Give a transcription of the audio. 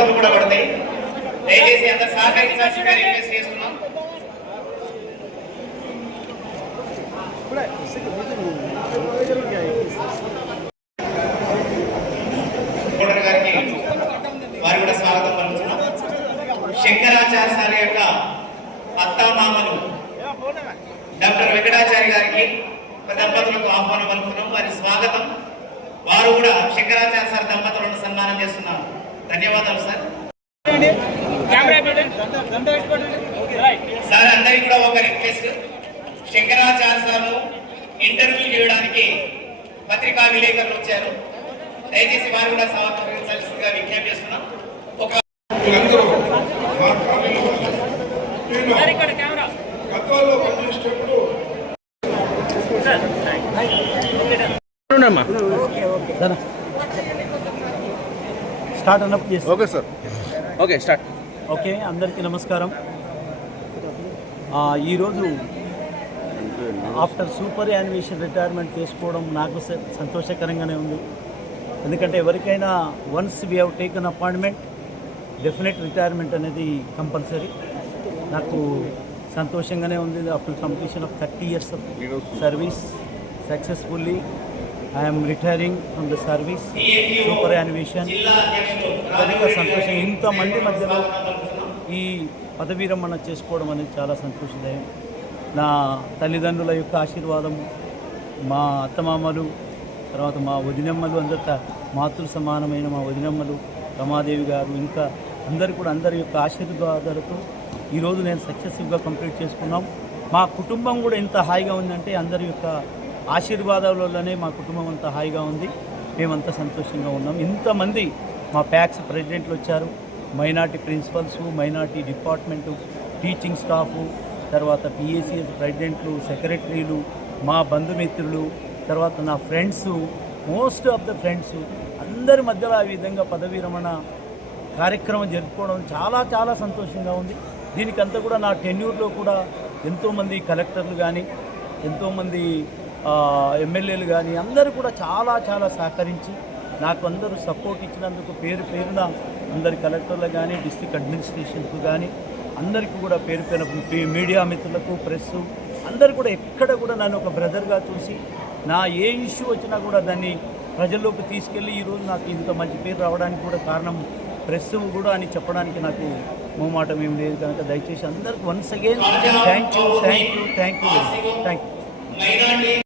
ఫోటోలు కూడా పడతాయి దయచేసి అంత సహకరించాల్సిందిగా రిక్వెస్ట్ చేస్తున్నాం. కోటర్ గారికి వారు కూడా స్వాగతం పలుకుతున్నాం. శంకరాచార్య సార్ యొక్క అత్తామామలు డాక్టర్ వెంకటాచార్య గారికి దంపతులకు ఆహ్వానం పలుకుతున్నాం. వారి స్వాగతం. వారు కూడా శంకరాచార్య సార్ దంపతులను సన్మానం చేస్తున్నారు. ధన్యవాదాలు సార్. సార్ అందరికి కూడా ఒక రిక్వెస్ట్. శంకరాచార్య సార్ ఇంటర్వ్యూ చేయడానికి పత్రికా విలేకరులు వచ్చారు. దయచేసి వారు కూడా సహకరించాల్సిందిగా విజ్ఞప్తి చేస్తున్నాం. ఒక గతంలో పనిచేసేటప్పుడు స్టార్ట్ చేస్తాం okay sir. Okay start. Okay అందరికీ నమస్కారం. ఆ, ఈరోజు ఆఫ్టర్ సూపర్ యానిమేషన్ రిటైర్మెంట్ చేసుకోవడం నాకు సంతోషకరంగానే ఉంది. ఎందుకంటే ఎవరికైనా once we have taken appointment definite retirement అనేది కంపల్సరీ నాకు సంతోషంగానే ఉంది. After completion of thirty years of service successfully I'm retiring from the service superannuation జిల్లా కనుక సంతోషం. ఇంతమంది మధ్యలో ఈ పదవీ రమణ చేసుకోవడం అనేది చాలా సంతోషదాయం. నా తల్లిదండ్రుల యొక్క ఆశీర్వాదం మా అత్తమామలు తర్వాత మా వదినమ్మలు అందరి త- మాతృ సమానమైన మా వదినమ్మలు రమాదేవి గారు ఇంకా అందరు కూడా అందరి యొక్క ఆశీర్వాదాలతో ఈరోజు నేను సక్సెస్ఫుల్గా కంప్లీట్ చేసుకున్నాం. మా కుటుంబం కూడా ఎంత హాయిగా ఉందంటే అందరి యొక్క ఆశీర్వాదాలలోనే మా కుటుంబం అంతా హాయిగా ఉంది. మేమంతా సంతోషంగా ఉన్నాం. ఇంతమంది మా ప్యాక్స్ ప్రెసిడెంట్లు వచ్చారు. Minority principals minority department teaching staff తర్వాత పిఏసిఎస్ ప్రెసిడెంట్లు సెక్రటరీలు మా బంధుమిత్రులు తర్వాత నా friends most of the friends అందరి మధ్యలో ఆ విధంగా పదవీ రమణ కార్యక్రమం జరుపుకోవడం చాలా చాలా సంతోషంగా ఉంది. దీనికంతా కూడా నా టెన్యూర్లో కూడా ఎంతోమంది కలెక్టర్లు కానీ ఎంతోమంది ఎమ్మెల్యేలు కానీ అందరూ కూడా చాలా చాలా సహకరించి నాకు అందరూ సపోర్ట్ ఇచ్చినందుకు పేరు పేరున అందరి కలెక్టర్లు కానీ డిస్టిక్ అడ్మినిస్ట్రేషన్కు కానీ అందరికీ కూడా పేరు పేరు మీడియా మిత్రులకు ప్రెస్ అందరు కూడా ఎక్కడ కూడా నన్ను ఒక బ్రదర్గా చూసి నా ఏ ఇష్యూ వచ్చినా కూడా దాన్ని ప్రజల్లోకి తీసుకెళ్ళి ఈరోజు నాకు ఇంత మంచి పేరు రావడానికి కూడా కారణం ప్రెస్ కూడా అని చెప్పడానికి నాకు మొహమాటం ఏం లేదు కనుక దయచేసి అందరికి once again thank you thank you thank you thank you